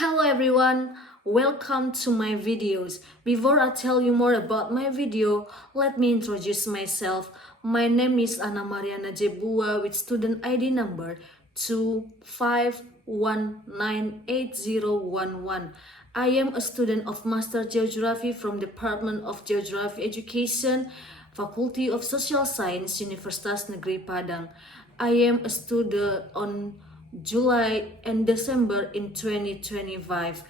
Hello everyone, welcome to my videos. Before I tell you more about my video, let me introduce myself. My name is Mariana Zebua with student ID number 2519801. I am a student of Master Geography from Department of Geography Education, Faculty of Social Science, Universitas Negeri Padang. I am a student on July and December in 2025,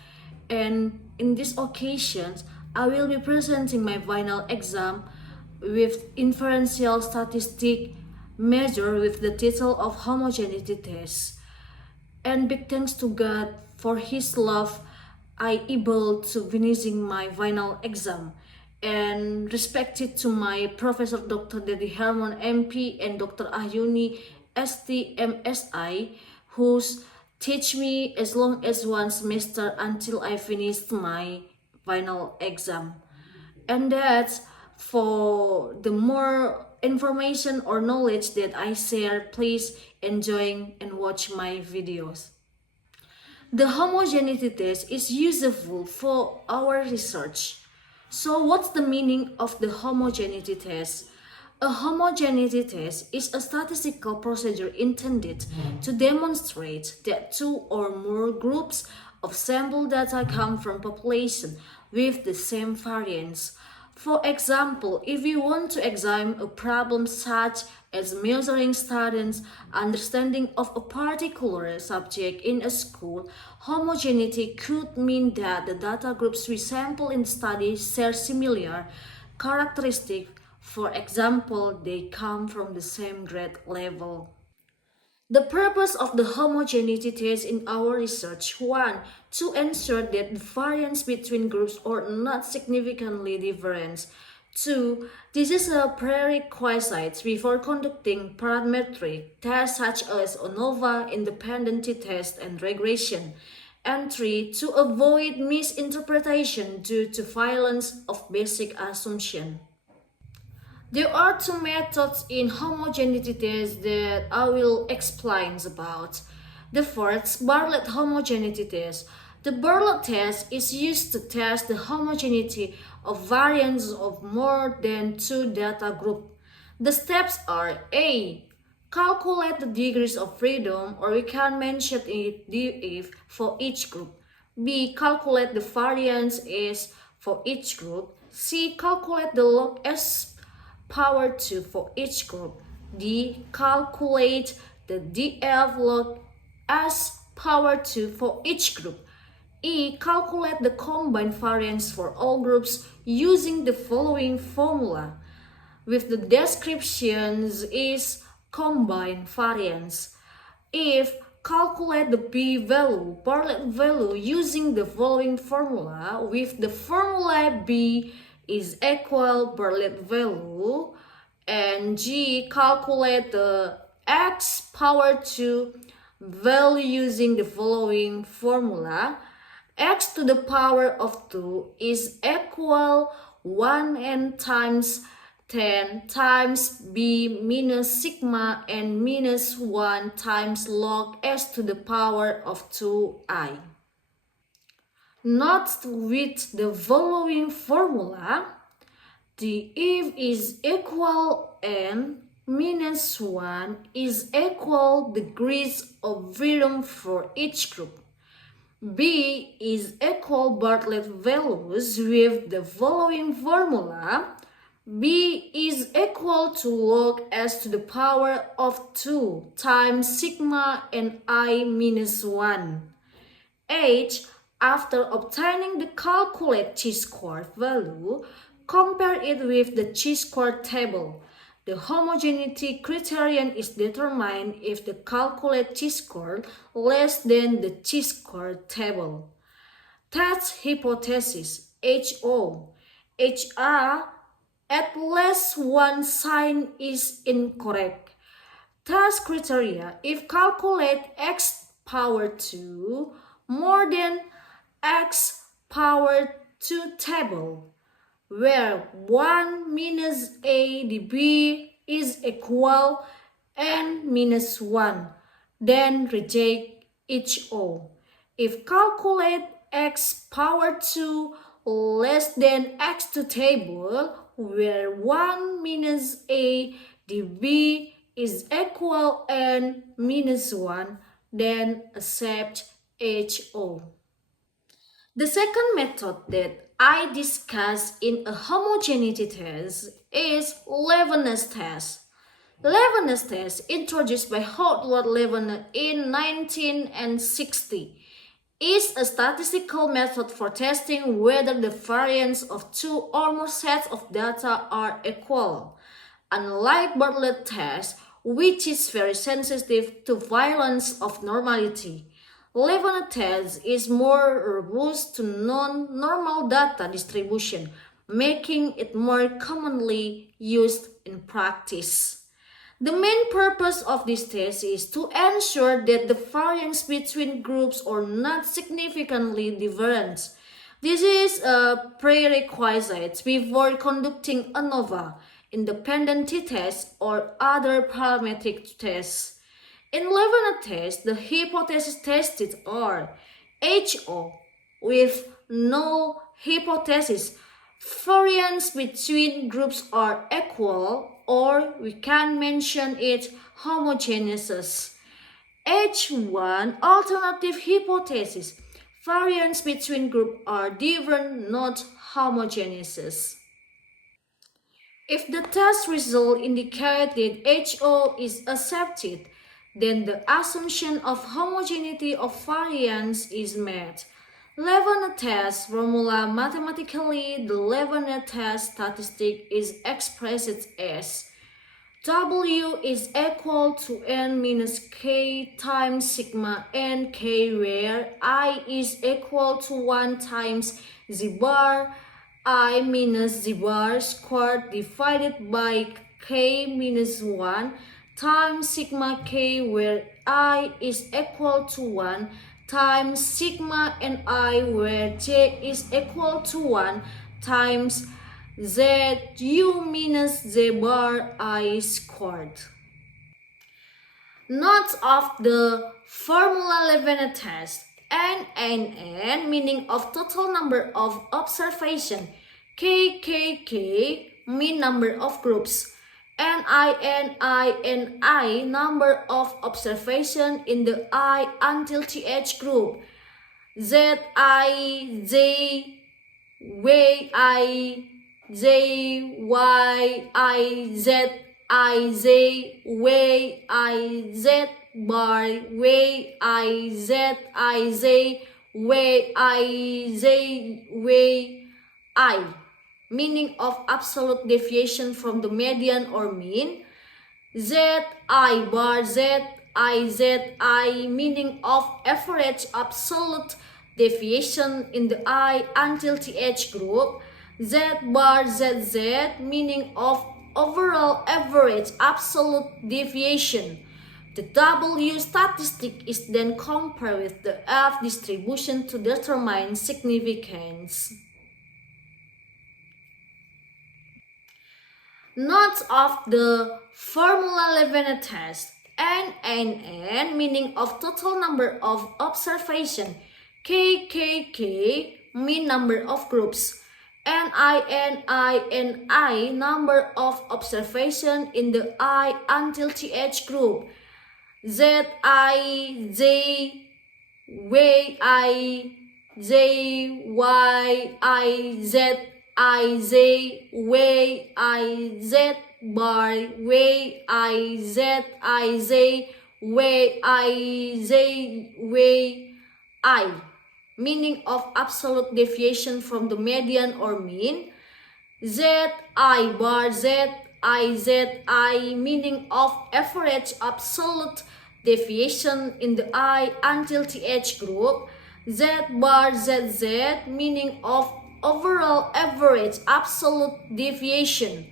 and in these occasions I will be presenting my final exam with inferential statistic measure with the title of homogeneity test. And big thanks to God for His love, I able to finishing my final exam. And respected to my Professor Dr. Dedi Herman MP and Dr. Ahyuni ST MSI, who's teach me as long as one semester until I finished my final exam. And that's for the more information or knowledge that I share, please enjoy and watch my videos. The homogeneity test is useful for our research. So what's the meaning of the homogeneity test? A homogeneity test is a statistical procedure intended to demonstrate that two or more groups of sample data come from population with the same variance. For example, if we want to examine a problem such as measuring students' understanding of a particular subject in a school, homogeneity could mean that the data groups we sample in the study share similar characteristics. For example, they come from the same grade level. The purpose of the homogeneity test in our research: 1. To ensure that the variance between groups are not significantly different. 2. This is a prerequisite before conducting parametric tests such as ANOVA, independency test, and regression. And 3. To avoid misinterpretation due to violence of basic assumption. There are two methods in homogeneity test that I will explain about. The first, Bartlett homogeneity test. The Bartlett test is used to test the homogeneity of variance of more than two data groups. The steps are: A. Calculate the degrees of freedom, or we can mention it if for each group. B. Calculate the variance S for each group. C. Calculate the log S power 2 for each group. D. Calculate the df log S power 2 for each group. E. Calculate the combined variance for all groups using the following formula, with the descriptions is combined variance. If calculate the p-value, Bartlett value, using the following formula, with the formula B is equal Bartlett value, and G. Calculate the x power 2 value using the following formula. X to the power of 2 is equal 1n times 10 times b minus sigma and minus 1 times log s to the power of 2i. Note with the following formula, the if is equal n minus 1 is equal degrees of freedom for each group. B is equal Bartlett values with the following formula. B is equal to log s to the power of 2 times sigma and I minus 1. H. After obtaining the calculate chi-square value, compare it with the chi-square table. The homogeneity criterion is determined if the calculate chi-square less than the chi-square table. Test hypothesis HO. HR at least one sign is incorrect. Test criteria: if calculate x power 2 more than x power 2 table, where 1 minus a db is equal n minus 1, then reject HO. If calculate x power 2 less than x2 table, where 1 minus a db is equal n minus 1, then accept HO. The second method that I discussed in a homogeneity test is Leavenworth test. Leavenworth test, introduced by Howard Leavenworth in 1960, is a statistical method for testing whether the variance of two or more sets of data are equal. Unlike Bartlett test, which is very sensitive to violence of normality, Leavenworth test is more robust to non-normal data distribution, making it more commonly used in practice. The main purpose of this test is to ensure that the variance between groups are not significantly different. This is a prerequisite before conducting ANOVA, independent t-test, or other parametric tests. In Leavenworth test, the hypotheses tested are HO with null hypothesis. Variance between groups are equal, or we can mention it homogeneous. H1 alternative hypothesis. Variance between groups are different, not homogeneous. If the test result indicate that HO is accepted, then the assumption of homogeneity of variance is met. Leavenworth test formula mathematically, the Leavenworth test statistic is expressed as W is equal to n minus k times sigma n k, where I is equal to 1 times z bar I minus z bar squared divided by k minus 1 times sigma k, where I is equal to 1 times sigma ni, where j is equal to 1 times zu minus z bar I squared. Note of the formula Leavenworth test. N, meaning of total number of observation. K, mean number of groups. Ni, number of observation in the I until th group. Zi, wi, z, bar, I, meaning of absolute deviation from the median or mean. I bar, meaning of average absolute deviation in the I until th group. Z bar, meaning of overall average absolute deviation. The W statistic is then compared with the F distribution to determine significance. Notes of the formula Leavenworth test. N, meaning of total number of observation. K, mean number of groups. Ni, number of observation in the I until th group. Zi, wi, z, bar, I, meaning of absolute deviation from the median or mean. I bar, meaning of average absolute deviation in the I until th group. Z bar, meaning of overall average absolute deviation.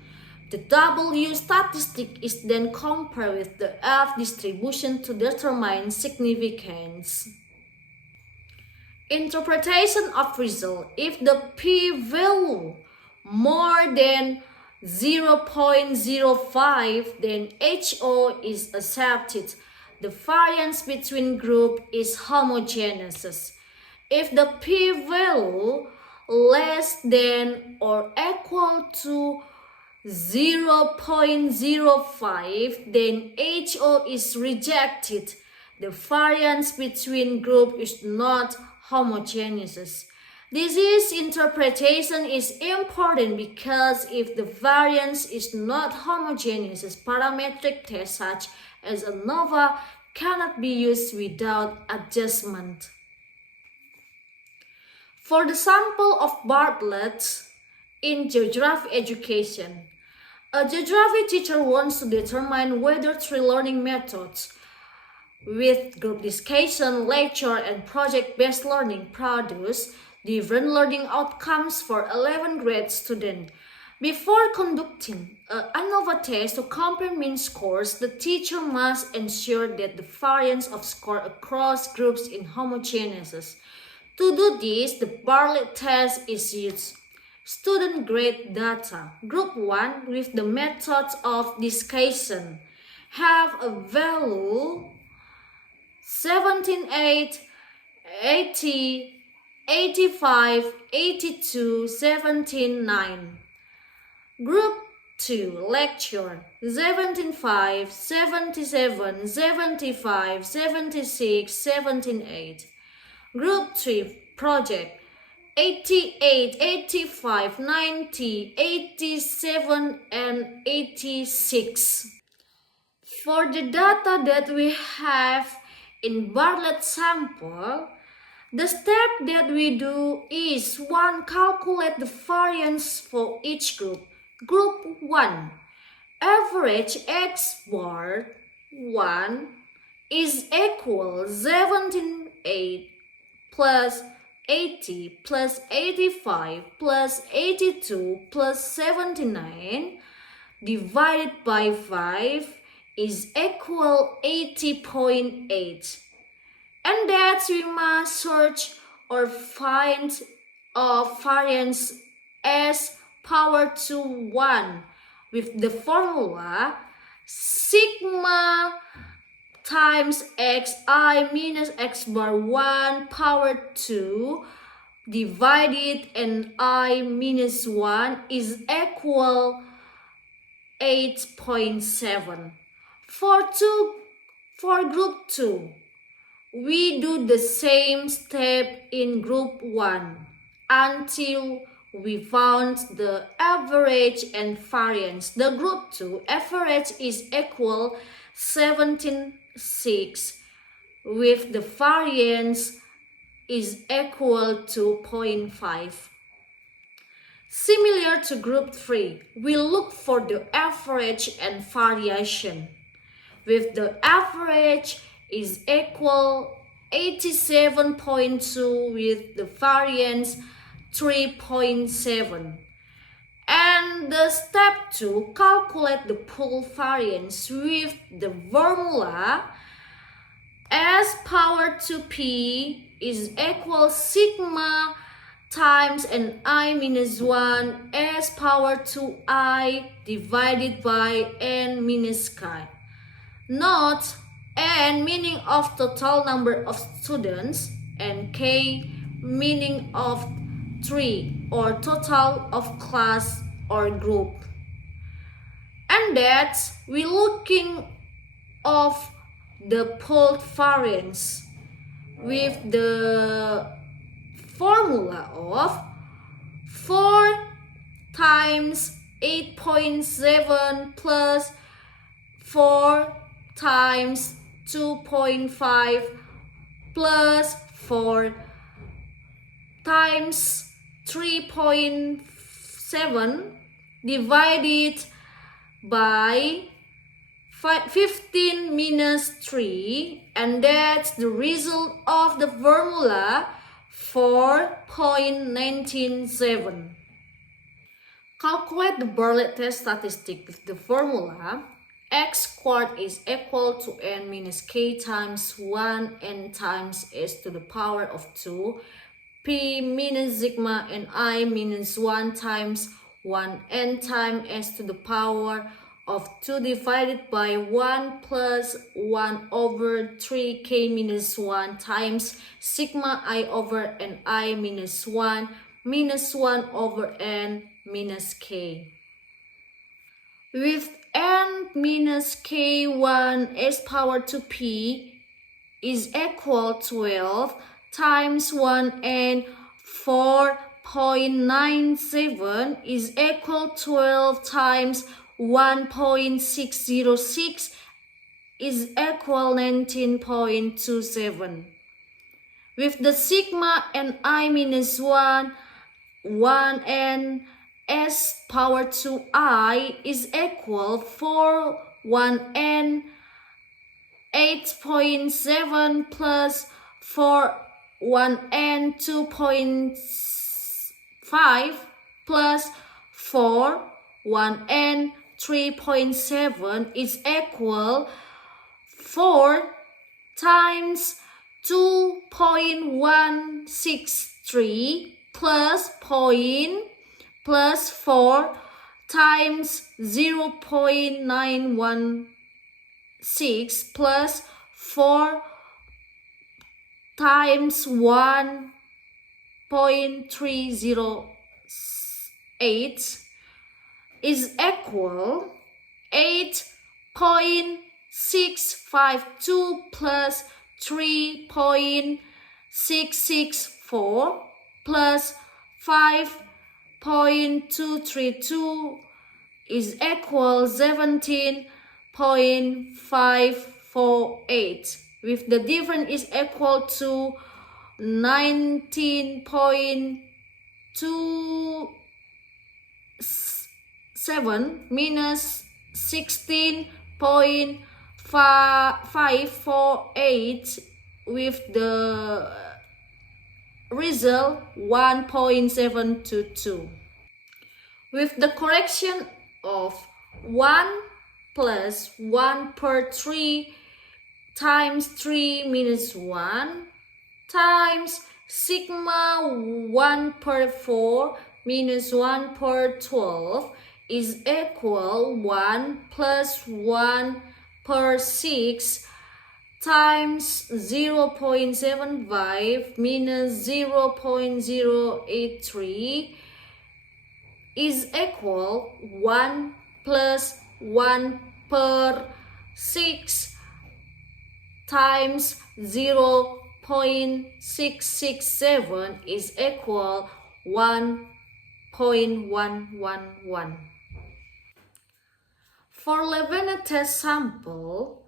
The W statistic is then compared with the F distribution to determine significance. Interpretation of result. If the p-value more than 0.05, then HO is accepted. The variance between group is homogeneous. If the p-value less than or equal to 0.05, then HO is rejected. The variance between groups is not homogeneous. This interpretation is important because if the variance is not homogeneous, parametric tests such as ANOVA cannot be used without adjustment. For the sample of Bartlett in geography education, a geography teacher wants to determine whether 3 learning methods with group discussion, lecture, and project-based learning produce different learning outcomes for 11th grade students. Before conducting an ANOVA test to compare mean scores, the teacher must ensure that the variance of score across groups is homogeneous. To do this, the Bartlett test is used. Student grade data. Group 1 with the methods of discussion have a value 17, 8, 80, 85, 82, 17, 9. Group 2 lecture 17, 5, 77, 75, 76, 17, 8. Group 3 project 88, 85, 90, 87, and 86. For the data that we have in Bartlett sample, the step that we do is 1. Calculate the variance for each group. Group 1, average X bar 1 is equal 17, 8 plus 80 plus 85 plus 82 plus 79 divided by 5 is equal 80.8. And that we must search or find a variance as power to 1 with the formula sigma times xi minus x bar 1 power 2 divided and I minus 1 is equal 8.7. For group 2, we do the same step in group 1 until we found the average and variance. The group 2 average is equal 17.6 with the variance is equal to 0.5. Similar to group 3, we look for the average and variation. With the average is equal 87.2 with the variance 3.7. And the step 2, calculate the pool variance with the formula S power to P is equal sigma times and I minus 1 S power to I divided by N minus K. Note N meaning of total number of students and K meaning of 3 or total of class or group. And that's we looking of the pooled variance with the formula of 4 times 8.7 plus 4 times 2.5 plus 4 times 3.7 divided by 15 minus 3, and that's the result of the formula 4.197. Calculate the Bartlett test statistic with the formula x squared is equal to n minus k times 1 n times s to the power of 2 p minus sigma and I minus 1 times 1 n times s to the power of 2 divided by 1 plus 1 over 3k minus 1 times sigma I over ni minus 1 over n minus k. With n minus k1 s power 2p is equal 12 times 1n 4.97 is equal 12 times 1.606 is equal 19.27. With the sigma and I minus 1 n s power 2i is equal 4 1n 8.7 plus 4 1n 2.5 plus 4 1n 3.7 is equal 4 times 2.163 plus 4 times 0.916 plus 4 times 1.308 is equal 8.652 plus 3.664 plus 5.232 is equal 17.548. With the difference is equal to 19.27 minus 16.548 with the result 1.722. With the correction of 1 plus 1 per 3 times 3 minus 1 times sigma 1 per 4 minus 1 per 12 is equal 1 plus 1 per 6 times 0.75 minus 0.083 is equal 1 plus 1 per 6 times 0.667 is equal 1.111. For Levena test sample,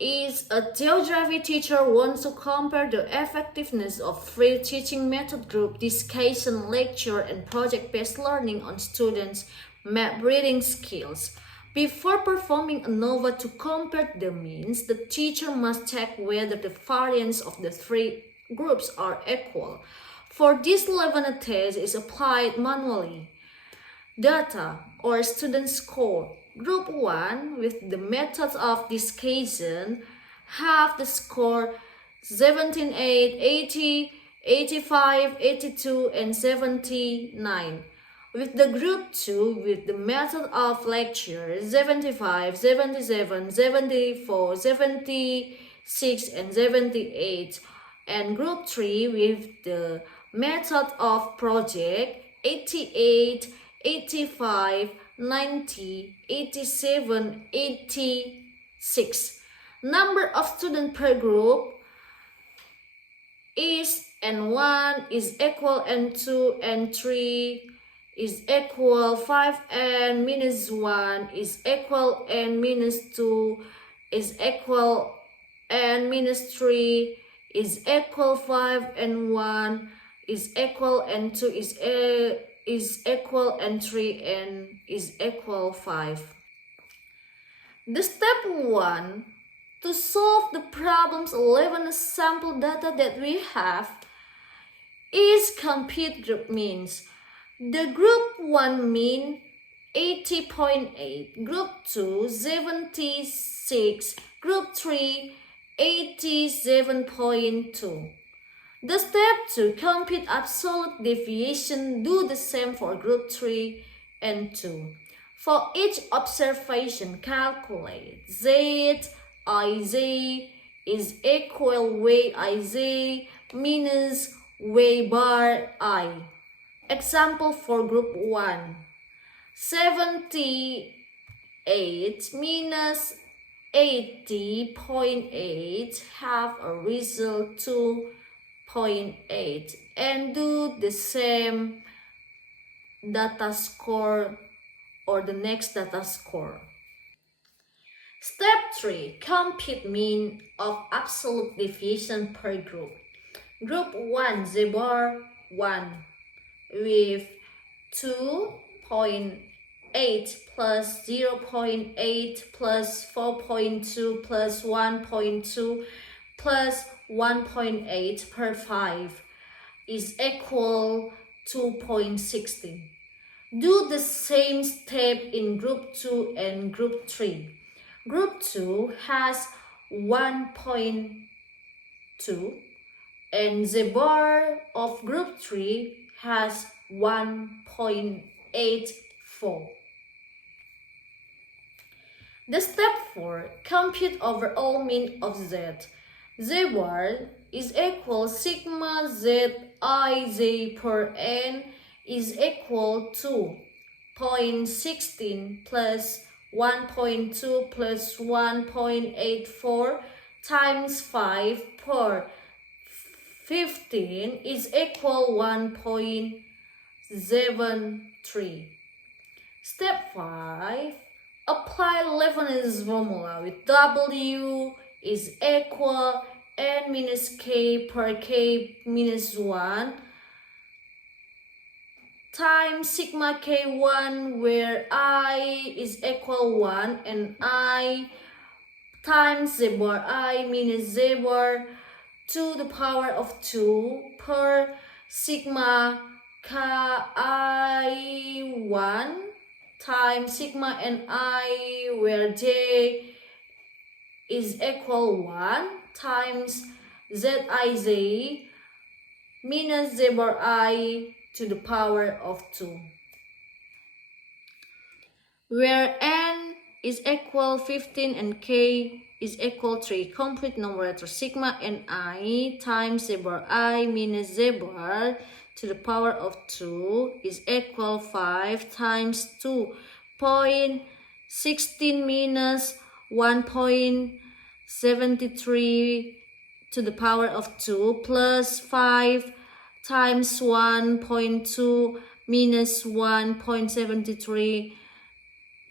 is a geography teacher wants to compare the effectiveness of free teaching method, group discussion, lecture, and project-based learning on students' map reading skills. Before performing ANOVA to compare the means, the teacher must check whether the variance of the three groups are equal. For this Levena test is applied manually. Data or student score. Group 1 with the methods of discussion have the score 17, 8, 80, 85, 82, and 79. With the group 2 with the method of lecture 75, 77, 74, 76, and 78. And group 3 with the method of project 88, 85, 90, 87, 86. Number of students per group is N1 is equal N2, N3 is equal 5, N minus 1 is equal N minus 2 is equal N minus 3 is equal 5, N1 is equal N2 is equal N3 and is equal 5. The step 1 to solve the problem's 11 sample data that we have is compute group means. The group 1 mean 80.8, group 2 76, group 3 87.2. The step 2 compute absolute deviation, do the same for group 3 and 2. For each observation, calculate Zij is equal Wij minus V bar I. Example for group 1. 78 minus 80.8 have a result 2.8, and do the same data score or the next data score. Step 3. Compute mean of absolute deviation per group. Group 1 Zebua 1 with 2.8 plus 0.8 plus 4.2 plus 1.2 plus 1.8 per 5 is equal to 2.16. Do the same step in group 2 and group 3. Group 2 has 1.2 and the bar of group 3 has 1.84. The step 4, compute overall mean of Z. Z bar is equal sigma Zij per n is equal to 0.16 plus 1.2 plus 1.84 times 5 per 15 is equal 1.73. Step 5. Apply Leibniz formula with W is equal n minus k per k minus 1 times sigma k1, where I is equal 1, and I times z bar I minus z bar to the power of 2 per sigma ki1 times sigma ni, where j is equal 1 times zij minus z bar I to the power of 2, where n is equal 15 and k is equal 3. Complete numerator sigma ni times z bar I minus z bar to the power of 2 is equal 5 times 2.16 minus 1.73 to the power of 2 plus 5 times 1.2 minus 1.73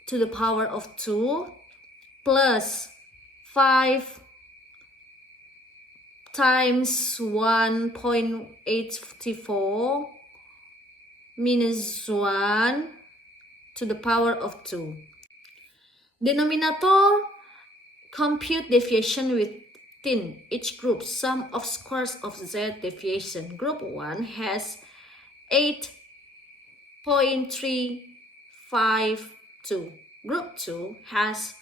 to the power of 2 plus 5 times 1.84 minus 1 to the power of 2. Denominator, compute deviation within each group. Sum of squares of Z deviation. Group 1 has 8.352. Group 2 has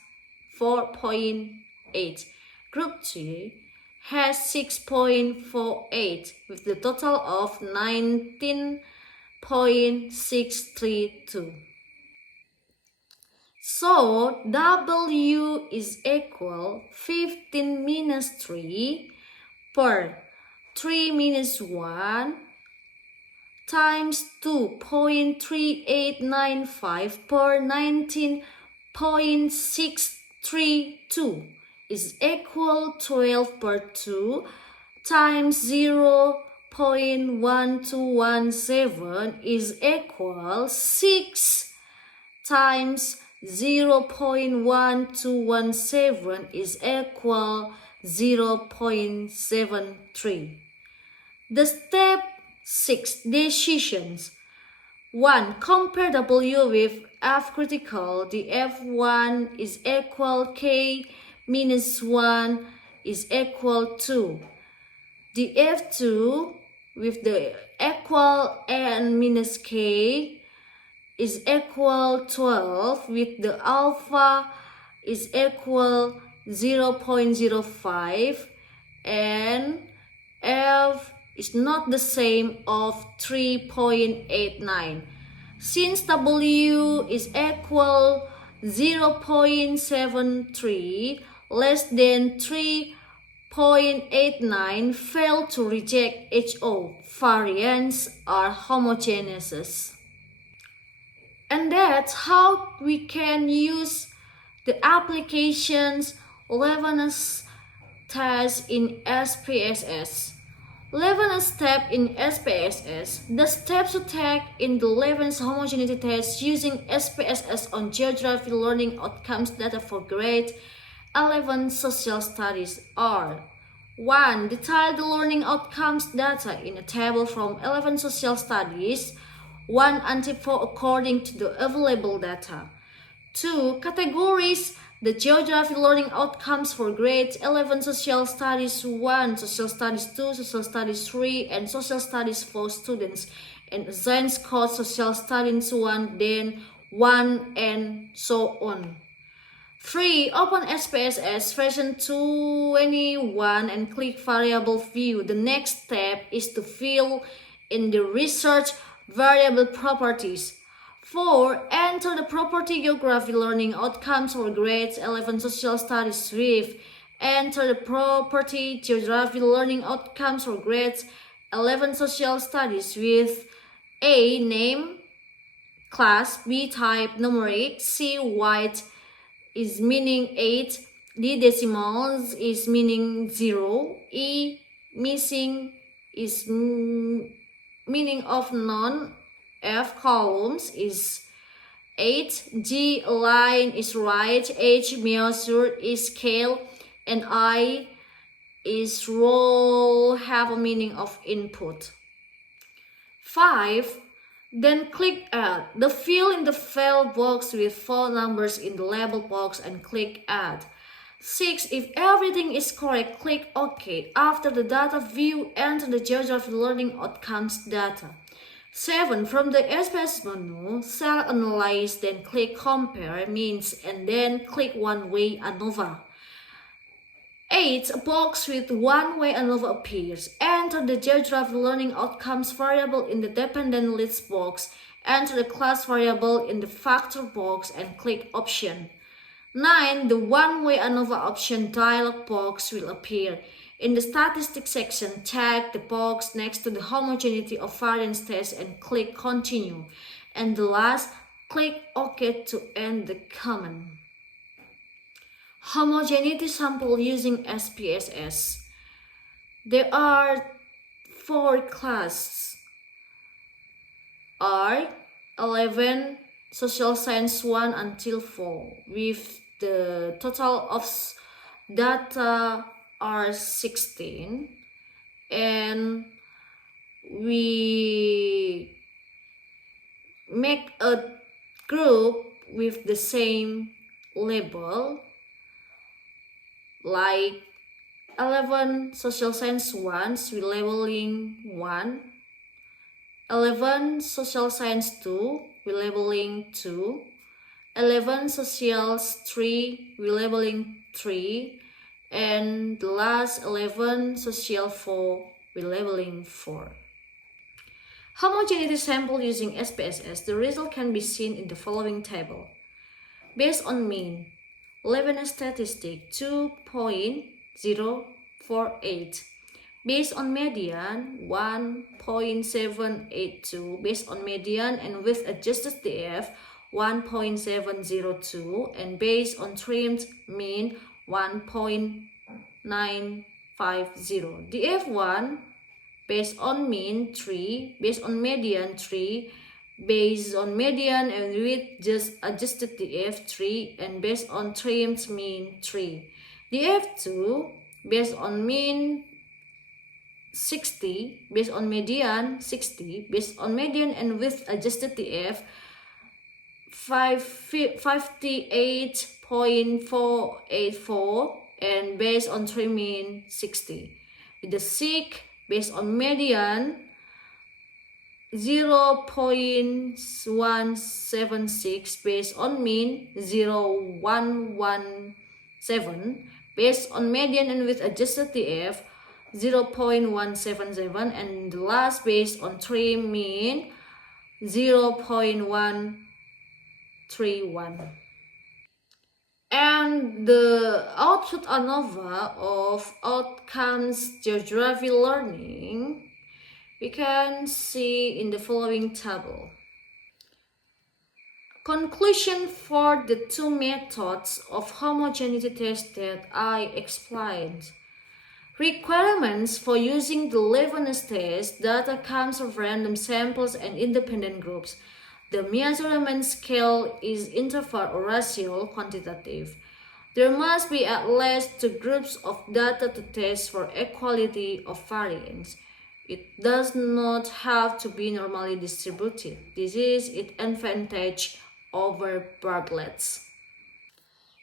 4.8. Group 3 has 6.48 with the total of 19.632. So W is equal 15 minus 3 per 3 minus 1 times 2.3895 per 19.632 is equal 12 per 2 times 0.1217 is equal 6 times 0.1217 is equal 0.73. The step 6 decisions. 1. Compare W with F critical. The F1 is equal K minus 1 is equal 2. The F2 with the equal N minus K is equal 12 with the alpha is equal 0.05 and F is not the same of 3.89. Since W is equal 0.73 less than 3.89, fail to reject HO. Variance are homogeneous. And that's how we can use the applications Leibniz test in SPSS. Leibniz step in SPSS. The steps to take in the Leibniz homogeneity test using SPSS on geography learning outcomes data for grade 11 social studies are: 1. Detail the learning outcomes data in a table from 11 social studies 1 until 4 according to the available data. 2. Categorize the geography learning outcomes for grades 11 social studies 1, social studies 2, social studies 3, and social studies 4 students, and assign scores social studies 1, then 1, and so on. 3. Open SPSS version 21 and click variable view. The next step is to fill in the research variable properties. 4. Enter the property geography learning outcomes for grades 11 social studies with. Enter the property geography learning outcomes for grades 11 social studies with: A. Name, class, B. Type, numeric, C. White is meaning 8, D. Decimals is meaning 0, E. Missing is meaning of none, F. Columns is 8, G. Line is right, H. Measure is scale, and I is roll have a meaning of input. 5. Then click Add. Fill in the fill box with 4 numbers in the label box and click Add. 6. If everything is correct, click OK. After the data view, enter the geography learning outcomes data. 7. From the SPS menu, select Analyze, then click Compare Means, and then click One-Way ANOVA. 8. A box with one-way ANOVA appears. Enter the geography learning outcomes variable in the dependent list box. Enter the class variable in the factor box and click Option. 9. The one-way ANOVA option dialog box will appear. In the statistics section, check the box next to the homogeneity of variance test and click Continue. And the last, click OK to end the comment. Homogeneity sample using SPSS. There are 4 classes. Are 11 social science 1 until 4 with the total of data are 16, and we make a group with the same label, like 11 social science 1s we labeling 1, 11 social science 2 we labeling 2, 11 socials 3 we labeling 3, and the last 11 social 4 we labeling 4. Homogeneity sample using SPSS. The result can be seen in the following table. Based on mean, Leibniz statistic 2.048. Based on median 1.782. Based on median and with adjusted DF 1.702, and based on trimmed mean 1.950. DF1 based on mean 3, based on median 3, based on median and with just adjusted DF3, and based on trimmed mean 3. DF2 based on mean 60, based on median 60, based on median and with adjusted DF 58.484, and based on trim mean 60. With the SIC based on median 0.176, based on mean 0.117, based on median and with adjusted TF 0.177, and the last based on trim mean 0.131. And the output ANOVA of outcomes geography learning we can see in the following table. Conclusion for the two methods of homogeneity test that I explained. Requirements for using the Leibniz test: data comes from random samples and independent groups. The measurement scale is interval or rational quantitative. There must be at least two groups of data to test for equality of variance. It does not have to be normally distributed. This is its advantage over Bartlett's.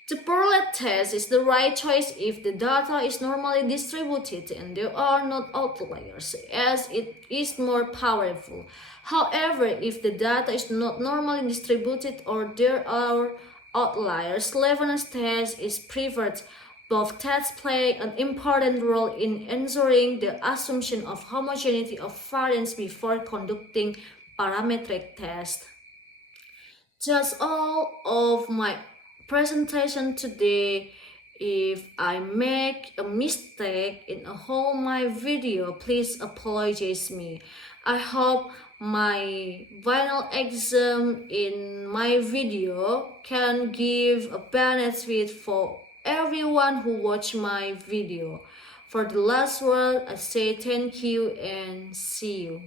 The Bartlett test is the right choice if the data is normally distributed and there are not outliers, as it is more powerful. However, if the data is not normally distributed or there are outliers, Leibniz test is preferred. Both tests play an important role in ensuring the assumption of homogeneity of variance before conducting parametric tests. That's all of my presentation today. If I make a mistake in a whole my video, please apologize me. I hope my final exam in my video can give a benefit for everyone who watch my video. For the last word, I say thank you and see you.